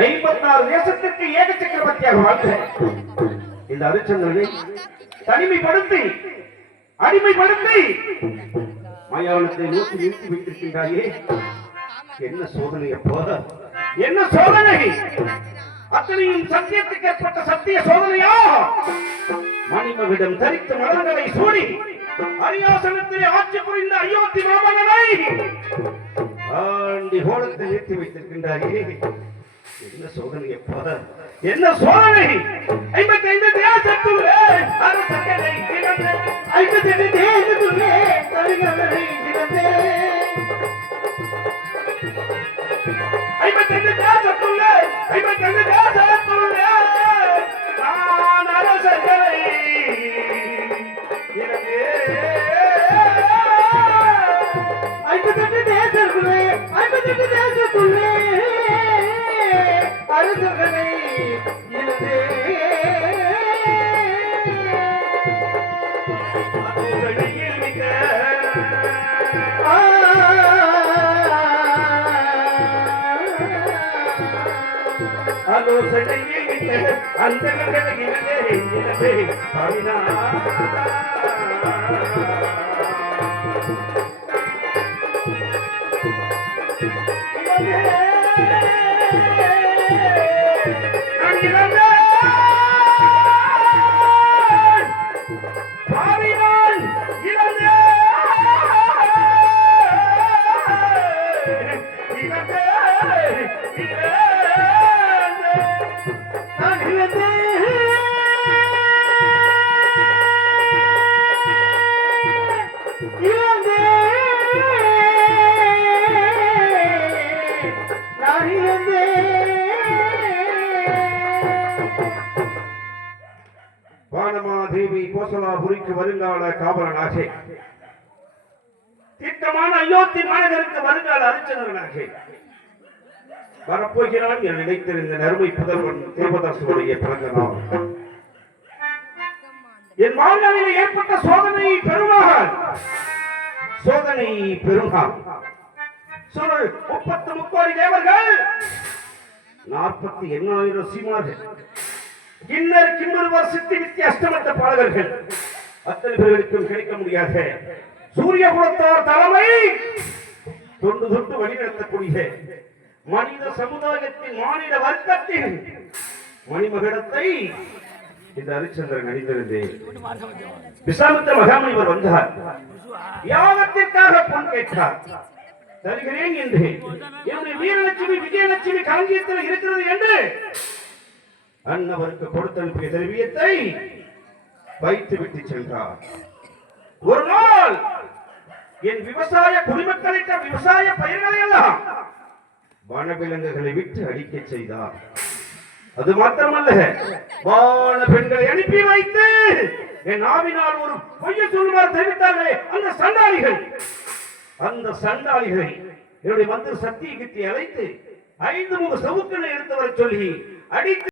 56 தேசத்திற்கு ஏக சக்கரவர்த்தியாக வாழ்ந்த இந்த அரிச்சந்திரனை தனிமைப்படுத்தி அடிமைப்படுத்தி மயானத்தை நோக்கி நிறுத்தி வைத்திருக்கின்றாயே, என்ன சோதனை அப்போ, என்ன சோதனை? அத்தனையும் சத்தியத்துக்கு ஏற்பட்ட சத்திய சோதனையா? மணிமகுடம் தரித்த மலர்களை சூடி அரியாசனத்திலே ஆட்சி புரிந்த அயோத்தி மாமகனை ஆண்டி கோலத்தை நிறுத்தி வைத்திருக்கின்றாயே, என்ன சோதனை அப்போ, என்ன சோதனை? 55 தேசத்துள்ளே அரசர்களை இழந்து 52 தேசத்துள்ளே தலைவர்களை இழந்து 55 தேசத்துள்ளே 52 தேசத்துள்ளே நான் அரசர்களை இழந்து 52 தேசத்துள்ளே 52 தேசத்துள்ளே அரசர்களை இழந்து ஆலோசனையில் அந்த வானமாதேவி கோசலாபுரிக்கு வருங்கால காவலனாக, திட்டமான அயோத்தி மாநகருக்கு வருங்கால அரிச்சந்திரனாக வரப்போகிறான் என நினைத்திருந்த நறுமை புதல்வன் தேவதாசுடைய பிறந்த நாள். என் வாழ்நாளில் ஏற்பட்ட சோதனை பெருமகள், சோதனை பெருமகள். சுருள் 30 முக்கோடி தேவர்கள், 48,000 சீமார்கள், கிண்ணர் கிண்ணறுவர் சித்தி வித்தி அஷ்டமத்த பாடகர்கள், அத்தனை பேர்களுக்கும் கிடைக்க முடியாத சூரிய குலத்தார் தலைமை தொண்டு தொட்டு வழிநடத்தக்கூடிய மனித சமுதாயத்தின் மாநில வர்க்கத்தின் மணிமகுடத்தை இந்த அரிச்சந்திரன் அணிந்திருந்தேன். விசாமித்த மகாமுனிவர் வந்தார், யாகத்திற்காக பொன் கேட்டார். தருகிறேன் என்று என்னுடைய வீரலட்சுமி விஜயலட்சுமி களஞ்சியத்தில் இருக்கிறது என்று அன்னவருக்கு கொடுத்தனுப்பிய திரவியத்தை வைத்து விட்டு சென்றார். ஒரு நாள் என் விவசாய குடிமக்களிட்ட விவசாய பயிர்களை எல்லாம் வனவிலங்குகளை விட்டு அடிக்க செய்தார். அது மாத்திரமல்ல, வான பெண்களை அனுப்பி வைத்து என் ஆவினால் ஒரு பொய்ய சொல்லுமாறு தெரிவித்தார்களே அந்த சண்டாளிகளை என்னுடைய மந்திர சக்தியை கிட்டி அழைத்து 5 முக சவுக்களை எடுத்தவரை சொல்லி அடித்து